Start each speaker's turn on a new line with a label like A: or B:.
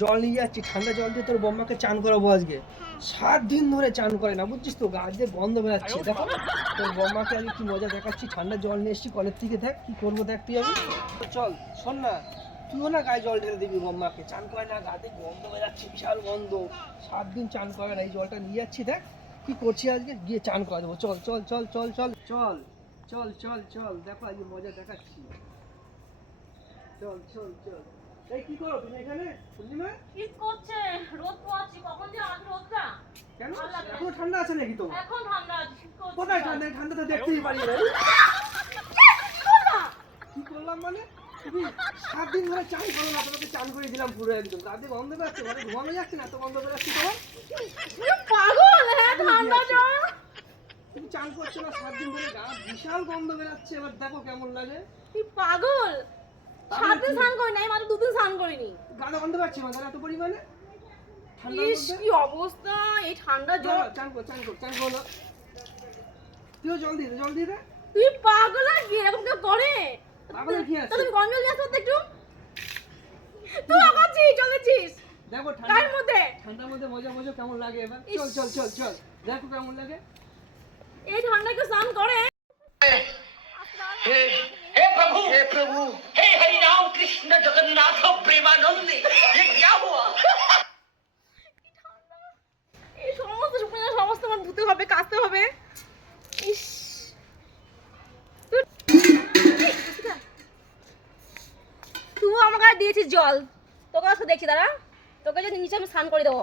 A: জল নিয়ে যাচ্ছি, ঠান্ডা জল দিয়ে তোর বম্মাকে চান করাবো আজকে। সাত দিন ধরে চান করে না, বুঝছিস তো গা দিয়ে গন্ধ বেরাচ্ছে। দেখো, তোর বম্মাকে আমি কি মজা দেখাচ্ছি, ঠান্ডা জল নিয়ে এসছি কলের থেকে, দেখ, কি করব দেখ তুই আমি চল, শোন না, তুইও না গায়ে জল ঢেলে দিবি বম্মাকে, চান করে না গাতে গন্ধ বেরাচ্ছে, বিশাল গন্ধ। সাত দিন চান করে না, এই জলটা নিয়ে যাচ্ছি, দেখ, কি করছি আজকে, গিয়ে চান করা দেবো। চল চল চল চল চল চল চল চল চল, দেখো আজকে মজা দেখাচ্ছি। চল চল চল। এই কি করো তুমি এখানে? পূর্ণিমা?
B: শীত করছে? রোদ পোয়াচ্ছি কখন যে আজ রোদটা?
A: কেন। এখনও ঠান্ডা আছে নাকি তোমার?
B: এখন ঠান্ডা আছে
A: কোথায় ঠান্ডা? ঠান্ডা তো দেখতেই পারি না। কি করলাম মানে? তুমি সাত দিন ধরে চান করো না তোমাকে চান করে দিলাম পুরো একদম। রাতে গন্ধ বেরোচ্ছে মানে ঘুমানো যাচ্ছে না এত গন্ধ বেরোচ্ছে তোমার?
B: পাগল হ্যাঁ ঠান্ডা জল
A: তুমি চান করছ না সাত দিন ধরে গা বিশাল গন্ধ বেরোচ্ছে এবার দেখো কেমন লাগে।
B: তুই পাগল? সাত স্নান করি নাই মাত্র দুদিন স্নান করিনি।
A: গাদা গন্ধ পাচ্ছি মাথা এত পরিমাণে?
B: ইস কি অবস্থা? এই ঠান্ডা জল
A: চান কর চান কর চান কর তুইও জল দিয়ে জল দিয়ে
B: তুই পাগল আর কি এরকম কেউ করে?
A: পাগল কি আছে?
B: তুমি গঞ্জল দিয়ে আসতে একটু। তুই আগাচ্ছিস চলেছিস
A: দেখো ঠান্ডার
B: মধ্যে?
A: ঠান্ডার মধ্যে মজা মজা কেমন লাগে এবার? চল চল চল চল। দেখো কেমন লাগে।
B: এই ঠান্ডাকে স্নান করে?
C: হে প্রভু। হে প্রভু। कृष्ण जगन्नाथ প্রেমানন্দে। ये क्या हुआ
B: এই সমস্ত সমস্ত আমার ধুতে হবে, কাচতে হবে। ইস। দিয়েছিস জল। তোকে দেখছি, দাঁড়া। তোকে যদি নিচে আমি স্নান করে দেবো।